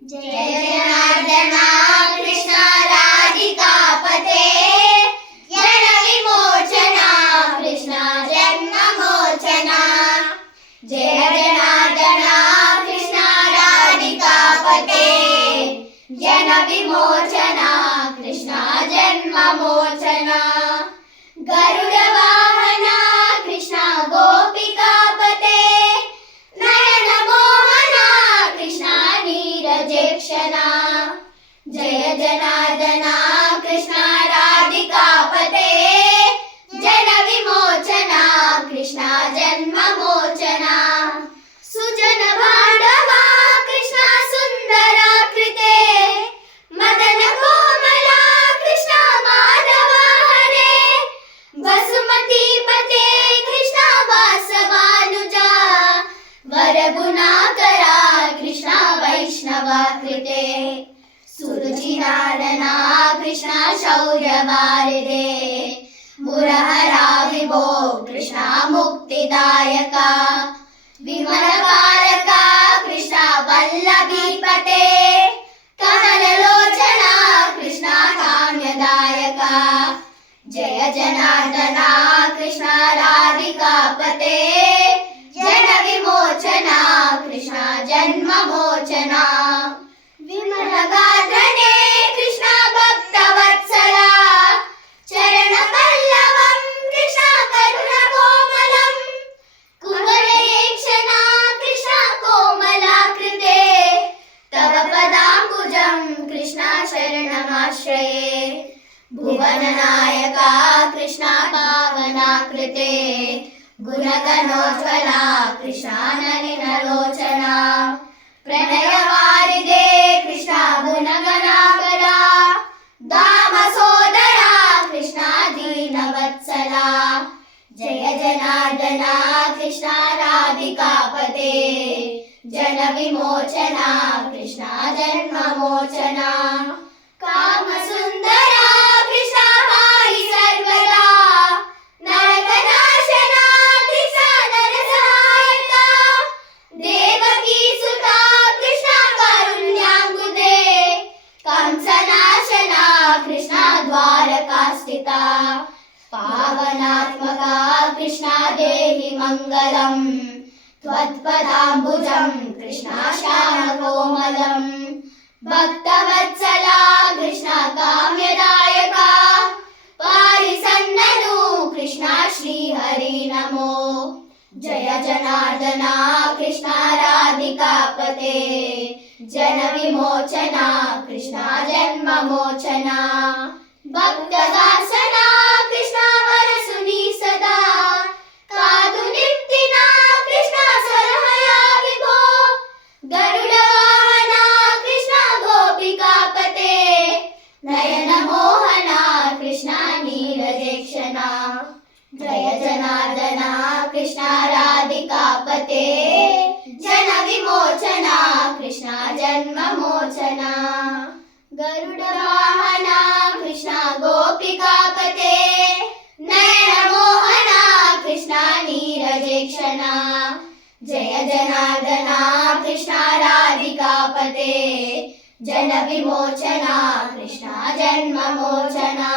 जय जनार्दना कृष्ण राधिकापते जन विमोचना कृष्ण जन्म मोचना। जय जनार्दना कृष्ण राधिकापते जन विमोचना कृष्ण जन्म मोचना। गरुड़ वाहना कृष्ण गोपिकापते नयन मोहना कृष्ण नीरजेक्षणा। जय जनार्दना कृष्ण राधिकापते जन विमोचना कृष्ण जन्म मोचना। सुजन भांडवा कृष्ण सुंदराकृते मदन कोमला कृष्ण माधव हरे वसुमती पते कृष्ण वासवानुजा वरगुणाकरा कृष्ण वैष्णवाकृते। सुरुचिरानना कृष्ण शौर्यवारिदे मुरहरा विभो कृष्ण मुक्तिदायका। विमलबालका कृष्ण वल्लभीपते कमललोचना कृष्ण काम्यदायका। जय जनार्दना कृष्ण राधिकापते जन विमोचना कृष्ण जन्म मोचना। विमलगात्रने कृष्ण भक्तवत्सला चरण पल्लवं कृष्ण करुणकोमलं कुवलयेक्षणा कृष्ण कोमलाकृते तव पदाम्बुजं कृष्ण शरणमाश्रये। भुवननायका कृष्ण पावनाकृते गुणगणोज्ज्वला कृष्ण नलिनलोचना। प्रणयवारिदे कृष्ण गुणगणाकरा दामसोदरा कृष्ण दीनवत्सला। जय जनार्दना कृष्ण राधिकापते जन विमोचना कृष्ण जन्म मोचना। कामसुन्दरा कृष्ण पाहि सर्वदा नरकनाशना कृष्ण नरसहायका। देवकी सुता कृष्ण कारुण्याम्बुदे कंसनाशना कृष्ण द्वारकास्थिता। पावनात्मका कृष्ण देहि मङ्गलम् त्वत्पदाम्बुजं कृष्ण श्यामकोमलम्। भक्तवत्सला कृष्ण काम्यदायका पाहि सन्ननु कृष्ण श्रीहरि नमो। जय जनार्दना कृष्ण राधिकापते जन विमोचना कृष्ण जन्म मोचना। भक्तदासना कृष्ण वरसुनी सदा कादु नित्तिना कृष्ण सलहया विभो। गरुड़ वाहना कृष्ण गोपिकापते नयन मोहना कृष्ण नीरजेक्षणा। जय जनार्दना कृष्ण राधिकापते जन विमोचना कृष्ण जन्म मोचना। गरुड़ वाहना कृष्ण गोपिकापते नयन मोहना कृष्ण नीरजेक्षणा। जय जनार्दना कृष्ण राधिकापते जन विमोचना कृष्ण जन्म मोचना।